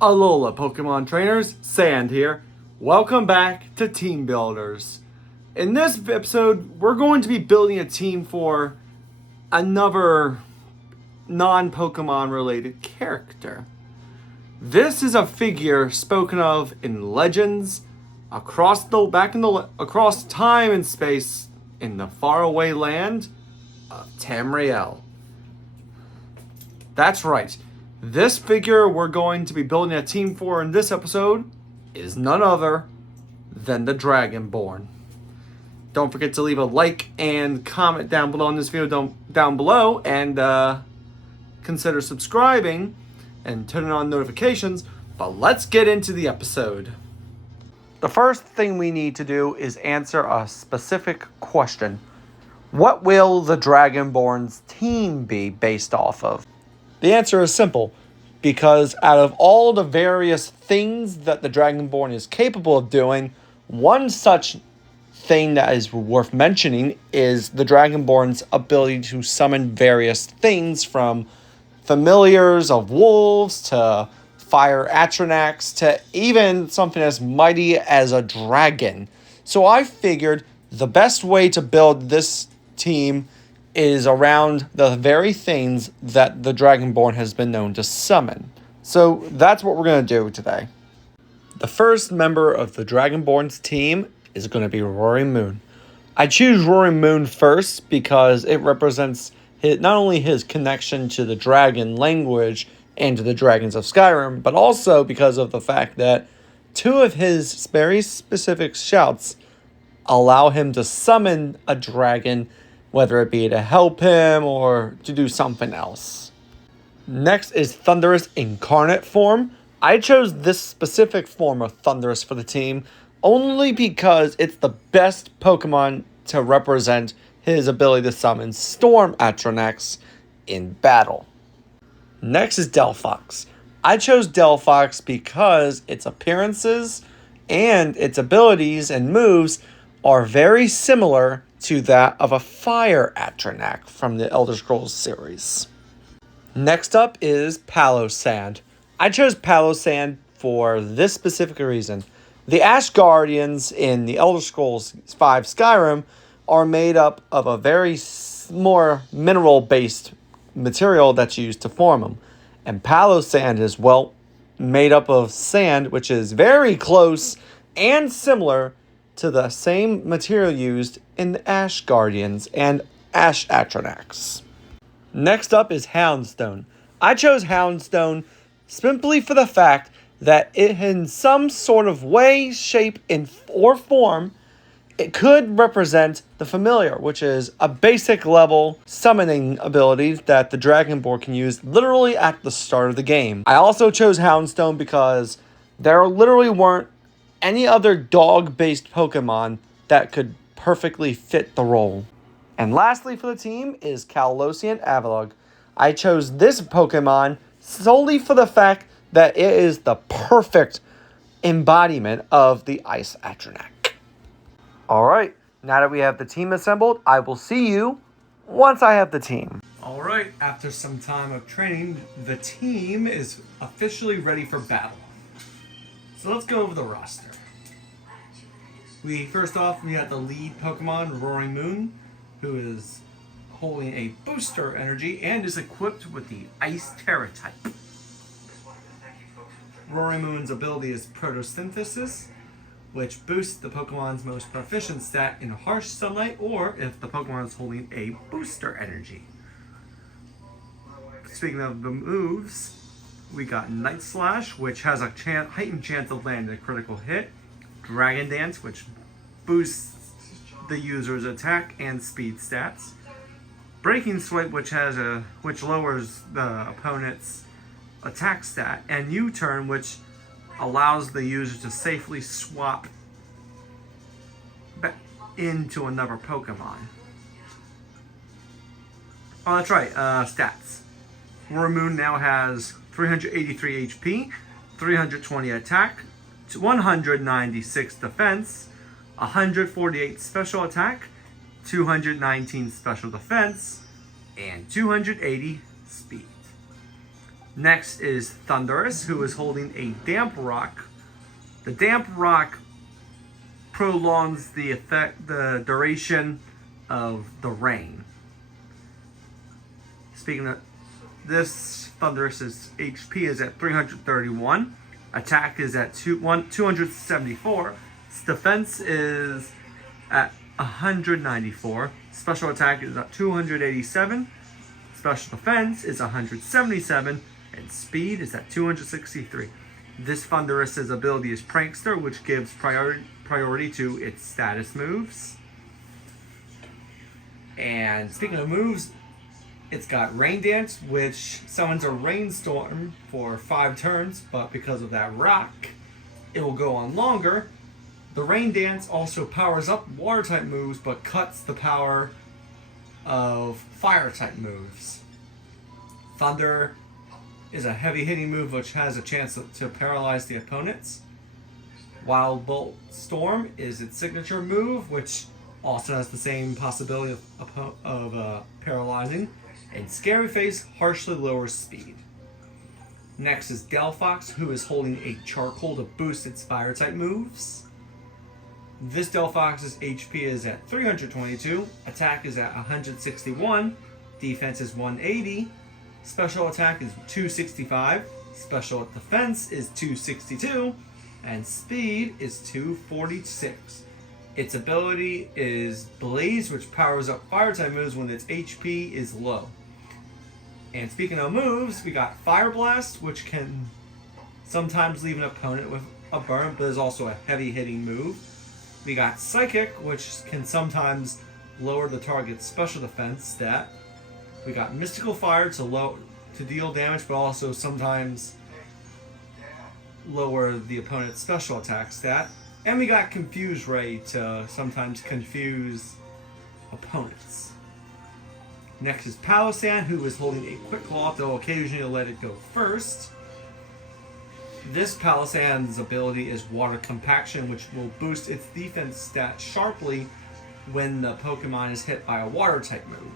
Alola Pokemon trainers, Sand here. Welcome back to Team Builders. In this episode, we're going to be building a team for another non-Pokemon related character. This is a figure spoken of in legends across time and space in the faraway land of Tamriel. That's right. This figure we're going to be building a team for in this episode is none other than the Dragonborn. Don't forget to leave a like and comment down below on this video down below, and consider subscribing and turning on notifications. But let's get into the episode. The first thing we need to do is answer a specific question. What will the Dragonborn's team be based off of? The answer is simple, because out of all the various things that the Dragonborn is capable of doing, one such thing that is worth mentioning is the Dragonborn's ability to summon various things, from familiars of wolves to fire Atronax to even something as mighty as a dragon. So I figured the best way to build this team is around the very things that the Dragonborn has been known to summon. So that's what we're going to do today. The first member of the Dragonborn's team is going to be Roaring Moon. I choose Roaring Moon first because it represents not only his connection to the dragon language and to the dragons of Skyrim, but also because of the fact that two of his very specific shouts allow him to summon a dragon, whether it be to help him or to do something else. Next is Thundurus Incarnate form. I chose this specific form of Thundurus for the team only because it's the best Pokemon to represent his ability to summon Storm Atronax in battle. Next is Delphox. I chose Delphox because its appearances and its abilities and moves are very similar to that of a Fire Atronax from the Elder Scrolls series. Next up is Palossand. I chose Palossand for this specific reason. The Ash Guardians in the Elder Scrolls V Skyrim are made up of a very more mineral-based material that's used to form them. And Palossand is, well, made up of sand, which is very close and similar to the same material used in the Ash Guardians and Ash Atronax. Next up is Houndstone. I chose Houndstone simply for the fact that it, in some sort of way, shape, or form, it could represent the Familiar, which is a basic level summoning ability that the Dragonborn can use literally at the start of the game. I also chose Houndstone because there literally weren't any other dog-based Pokemon that could perfectly fit the role. And lastly for the team is Calosian Avalugg. I chose this Pokemon solely for the fact that it is the perfect embodiment of the Ice Atronax. Alright, now that we have the team assembled, I will see you once I have the team. Alright, after some time of training, the team is officially ready for battle. So let's go over the roster. First off, we got the lead Pokemon, Roaring Moon, who is holding a booster energy and is equipped with the Ice Terra type. Roaring Moon's ability is Photosynthesis, which boosts the Pokemon's most proficient stat in harsh sunlight or if the Pokemon is holding a booster energy. Speaking of the moves, we got Night Slash, which has a heightened chance of landing a critical hit. Dragon Dance, which boosts the user's attack and speed stats. Breaking Swipe, which lowers the opponent's attack stat, and U-Turn, which allows the user to safely swap back into another Pokemon. Oh, that's right, stats. Roaring Moon now has 383 HP, 320 attack, 196 defense, 148 special attack, 219 special defense, and 280 speed. Next is Thunderous, who is holding a Damp Rock. The Damp Rock prolongs the duration of the rain. Speaking of this, Thunderous's HP is at 331. Attack is at 274. Its defense is at 194. Special attack is at 287. Special defense is 177. And speed is at 263. This Thunderous's ability is Prankster, which gives priority to its status moves. And speaking of moves, it's got Rain Dance, which summons a rainstorm for 5 turns, but because of that rock, it will go on longer. The Rain Dance also powers up water type moves, but cuts the power of fire type moves. Thunder is a heavy hitting move which has a chance to paralyze the opponents. Wild Bolt Storm is its signature move, which also has the same possibility of paralyzing. And Scary Face harshly lowers speed. Next is Delphox, who is holding a Charcoal to boost its fire type moves. This Delphox's HP is at 322, attack is at 161, defense is 180, special attack is 265, special defense is 262, and speed is 246. Its ability is Blaze, which powers up fire type moves when its HP is low. And speaking of moves, we got Fire Blast, which can sometimes leave an opponent with a burn, but is also a heavy hitting move. We got Psychic, which can sometimes lower the target's special defense stat. We got Mystical Fire to deal damage, but also sometimes lower the opponent's special attack stat. And we got Confuse Ray to sometimes confuse opponents. Next is Palossand, who is holding a Quick Claw, though occasionally let it go first. This Palossand's ability is Water Compaction, which will boost its defense stat sharply when the Pokemon is hit by a water type move.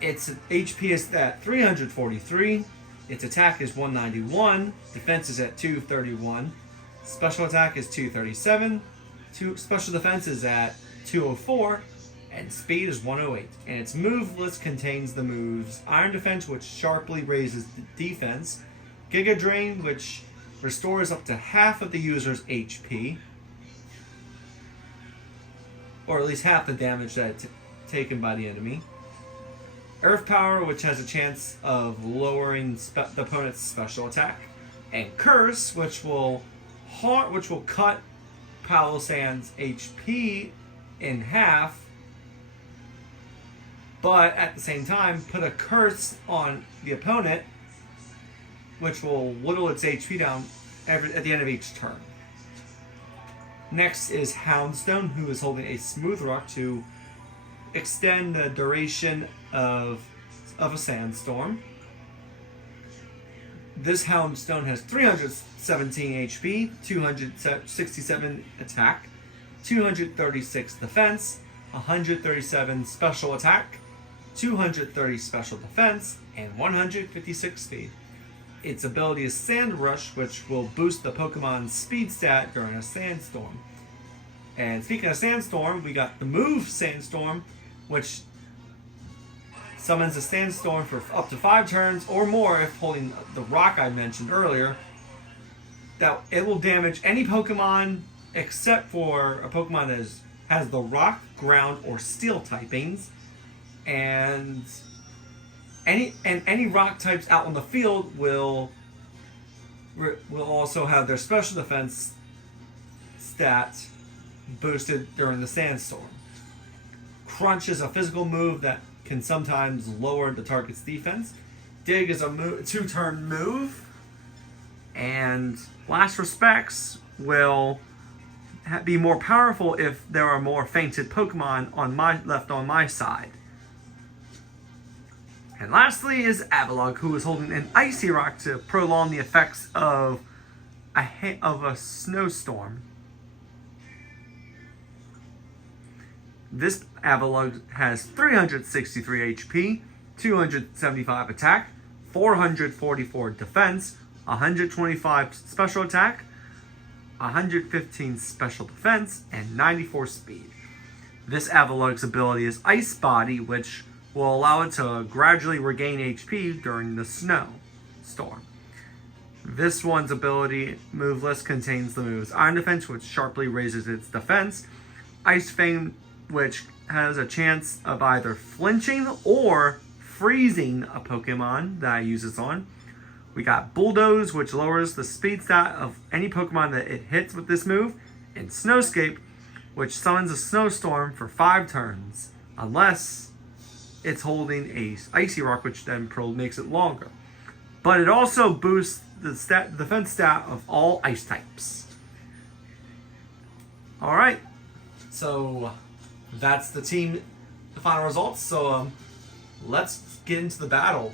Its HP is at 343, its attack is 191, defense is at 231, special attack is 237, special defense is at 204, and speed is 108. And its move list contains the moves Iron Defense, which sharply raises the defense, Giga Drain, which restores up to half of the user's HP, or at least half the damage that's taken by the enemy. Earth Power, which has a chance of lowering the opponent's special attack, and Curse, which will cut Palossand's HP in half, but at the same time put a curse on the opponent, which will whittle its HP down at the end of each turn. Next is Houndstone, who is holding a Smooth Rock to extend the duration of a sandstorm. This Houndstone has 317 HP, 267 attack, 236 defense, 137 special attack, 230 special defense, and 156 speed. Its ability is Sand Rush, which will boost the Pokemon's speed stat during a sandstorm. And speaking of sandstorm, we got the move Sandstorm, which summons a sandstorm for up to 5 turns or more if holding the rock I mentioned earlier. That it will damage any Pokemon except for a Pokemon that has the rock, ground, or steel typings, and any rock types out on the field will also have their special defense stat boosted during the sandstorm. Crunch is a physical move that can sometimes lower the target's defense. Dig is a 2-turn move, and Last Respects will be more powerful if there are more fainted Pokemon left on my side. And lastly is Avalugg, who is holding an Icy Rock to prolong the effects of a snowstorm. This Avalugg has 363 HP, 275 attack, 444 defense, 125 special attack, 115 special defense, and 94 speed. This Avalug's ability is Ice Body, which will allow it to gradually regain HP during the snow storm. This one's ability move list contains the moves Iron Defense, which sharply raises its defense, Ice Fang, which has a chance of either flinching or freezing a Pokemon that it uses on. We got Bulldoze, which lowers the speed stat of any Pokemon that it hits with this move, and Snowscape, which summons a snowstorm for 5 turns, unless it's holding a Icy Rock, which then makes it longer. But it also boosts the defense stat of all ice types. Alright, so that's the final results. So let's get into the battle.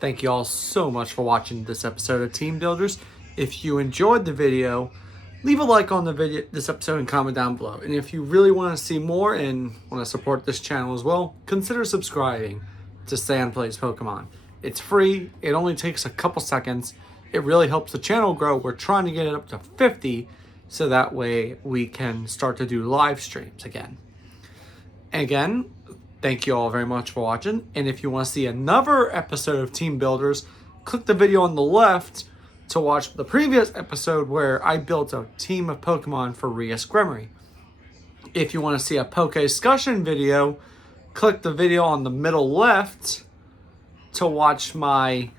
Thank you all so much for watching this episode of Team Builders. If you enjoyed the video, leave a like on this episode and comment down below. And if you really want to see more and want to support this channel as well, consider subscribing to Stan Plays Pokemon. It's free. It only takes a couple seconds. It really helps the channel grow. We're trying to get it up to 50 so that way we can start to do live streams again. Again, thank you all very much for watching. And if you want to see another episode of Team Builders, click the video on the left to watch the previous episode where I built a team of Pokemon for Rias Gremory. If you want to see a Poke discussion video, click the video on the middle left to watch my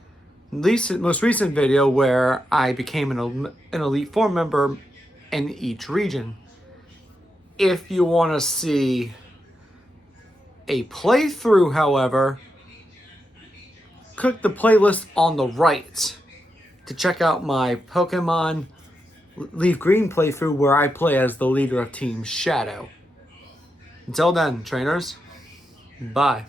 most recent video where I became an Elite Four member in each region. If you want to see a playthrough, however, click the playlist on the right to check out my Pokemon Leaf Green playthrough where I play as the leader of Team Shadow. Until then, trainers, bye.